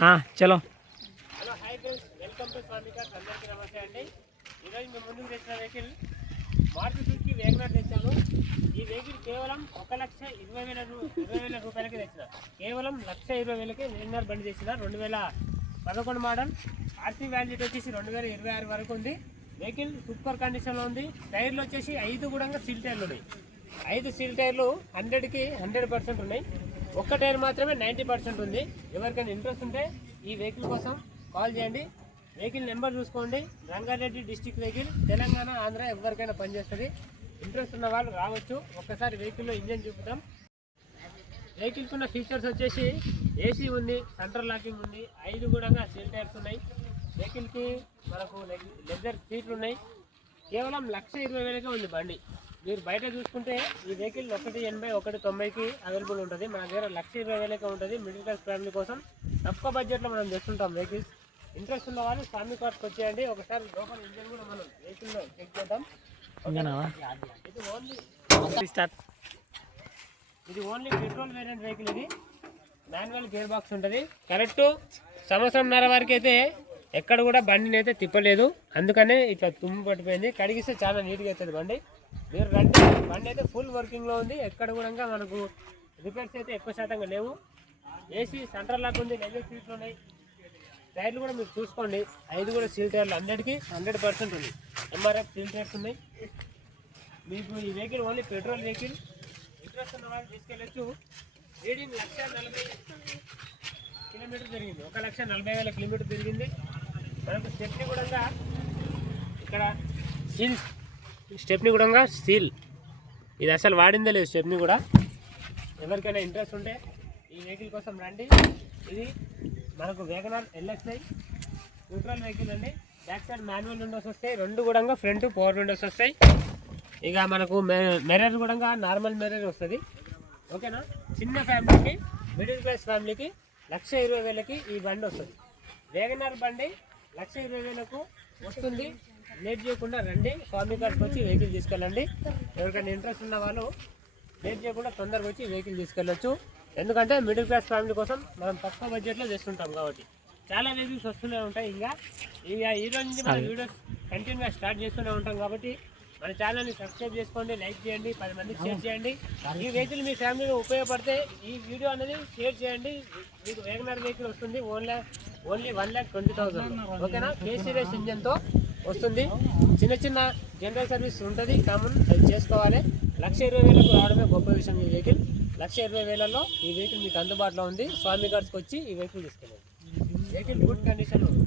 చలో. Hello hi friends, welcome to Swami cars. అందరికీ నమస్తే అండి. ఈరోజు మేము ముందుకు తెచ్చిన వెహికల్ మారుతి సుజుకి వేగనార్ తెచ్చాము. ఈ వెహికల్ కేవలం 1,20,000 రూపాయలకి తెచ్చిన. కేవలం 1,20,000కి వేగనార్ బండి తెచ్చిన. 2011 మోడల్. ఆర్సీ వాల్యూట్ వచ్చేసి 2026 వరకు ఉంది. వెహికల్ సూపర్ కండిషన్లో ఉంది. టైర్లు వచ్చేసి 5 కూడా సీల్ టైర్లు ఉన్నాయి. 5 సీల్ టైర్లు 100కి 100% ఉన్నాయి. ఒక్క టైర్ మాత్రమే 90% ఉంది. ఎవరికైనా ఇంట్రెస్ట్ ఉంటే ఈ వెహికల్ కోసం కాల్ చేయండి. వెహికల్ నెంబర్ చూసుకోండి. రంగారెడ్డి డిస్టిక్ వెహికల్, తెలంగాణ, ఆంధ్ర ఎవరికైనా పనిచేస్తుంది. ఇంట్రెస్ట్ ఉన్న వాళ్ళు రావచ్చు. ఒక్కసారి వెహికల్లో ఇంజన్ చూపుతాం. వెహికల్కి ఉన్న ఫీచర్స్ వచ్చేసి ఏసీ ఉంది, సెంట్రల్ లాకింగ్ ఉంది, 5 కూడా సీల్ టైర్స్ ఉన్నాయి. వెహికల్కి మనకు లెదర్ సీట్లు ఉన్నాయి. కేవలం 1,20,000కే ఉంది బండి. మీరు బయట చూసుకుంటే ఈ వెహికల్ 180, 190కి అవైలబుల్ ఉంటుంది. మన దగ్గర 1,20,000కే ఉంటుంది. మిడిల్ క్లాస్ ఫ్యామిలీ కోసం తక్కువ బడ్జెట్లో మనం తెస్తుంటాం వెహికల్స్. ఇంట్రెస్ట్ ఉన్న వాళ్ళు స్వామి కార్స్కి వచ్చేయండి. ఒకసారి లోపల ఇంజన్ కూడా మనం వెహికల్లో చెక్ చేద్దాం. ఇది ఓన్లీ పెట్రోల్ వేరియంట్ వెహికల్. ఇది మాన్యువల్ గేర్ బాక్స్ ఉంటుంది. కరెక్ట్ సంవత్సరంన్నర వరకు అయితే ఎక్కడ కూడా బండిని అయితే తిప్పలేదు. అందుకనే ఇట్లా తుమ్ము పట్టిపోయింది. కడిగిస్తే చాలా నీట్గా అవుతుంది బండి. మీరు రండి. బండి అయితే ఫుల్ వర్కింగ్లో ఉంది. ఎక్కడ కూడా మనకు రిపేర్స్ అయితే ఎక్కువ శాతంగా లేవు. ఏసీ సెంట్రల్ లాక్ ఉంది, లెదర్ సీట్లు ఉన్నాయి. టైర్లు కూడా మీరు చూసుకోండి. 5 కూడా సీల్ టైర్లు 100కి 100% ఉంది. ఎంఆర్ఎఫ్ సీల్ టైర్స్ ఉన్నాయి. మీకు ఈ vehicle only petrol vehicle. Interest ఉన్న వాళ్ళు తీసుకెళ్ళచ్చు. రీడింగ్ 1,40,000 కిలోమీటర్ తిరిగింది. 1,40,000 కిలోమీటర్ తిరిగింది. మనకు స్టెప్ని కూడా ఇక్కడ సీల్, స్టెప్ని కూడా సీల్. ఇది అసలు వాడిందే లేదు స్టెప్ని కూడా. ఎవరికైనా ఇంట్రెస్ట్ ఉంటే ఈ వెహికల్ కోసం రండి. ఇది మనకు వేగనార్ LXi న్యూట్రల్ వెహికల్ అండి. బ్యాక్ సైడ్ మాన్యువల్ విండోస్ వస్తాయి. 2 కూడా ఫ్రంట్ పవర్ విండోస్ వస్తాయి. ఇక మనకు మిర్రర్ కూడా నార్మల్ మిర్రర్ వస్తుంది. ఓకేనా. చిన్న ఫ్యామిలీకి, మిడిల్ క్లాస్ ఫ్యామిలీకి 1,20,000కి ఈ బండి వస్తుంది. వేగనార్ బండి 1,20,000కు వస్తుంది. లేట్ చేయకుండా రండి. స్వామి కార్స్కి వచ్చి వెహికల్ తీసుకెళ్ళండి. ఎవరికైనా ఇంట్రెస్ట్ ఉన్న వాళ్ళు లేట్ చేయకుండా తొందరగా వచ్చి వెహికల్ తీసుకెళ్ళచ్చు. ఎందుకంటే మిడిల్ క్లాస్ ఫ్యామిలీ కోసం మనం తక్కువ బడ్జెట్లో చేస్తుంటాం కాబట్టి చాలా వెహికల్స్ వస్తూనే ఉంటాయి. ఇక ఈ రోజు నుంచి మన వీడియోస్ కంటిన్యూగా స్టార్ట్ చేస్తూనే ఉంటాం కాబట్టి మన ఛానల్ని సబ్స్క్రైబ్ చేసుకోండి, లైక్ చేయండి, 10 మందికి షేర్ చేయండి. ఈ వెహికల్ మీ ఫ్యామిలీలో ఉపయోగపడితే ఈ వీడియో అనేది షేర్ చేయండి. మీకు వేగనార్ వెహికల్ వస్తుంది ఓన్లీ 1,20,000. ఓకేనా. కేసీఆర్ ఇంజన్తో వస్తుంది. చిన్న జనరల్ సర్వీస్ ఉంటుంది, కామన్, అది చేసుకోవాలి. 1,20,000కు రావడమే గొప్ప విషయం. ఈ వెహికల్ 1,20,000లో ఈ వెహికల్ మీకు అందుబాటులో ఉంది. స్వామి కార్స్కి వచ్చి ఈ వెహికల్ తీసుకెళ్ళండి. వెహికల్ గుడ్ కండిషన్లో ఉంది.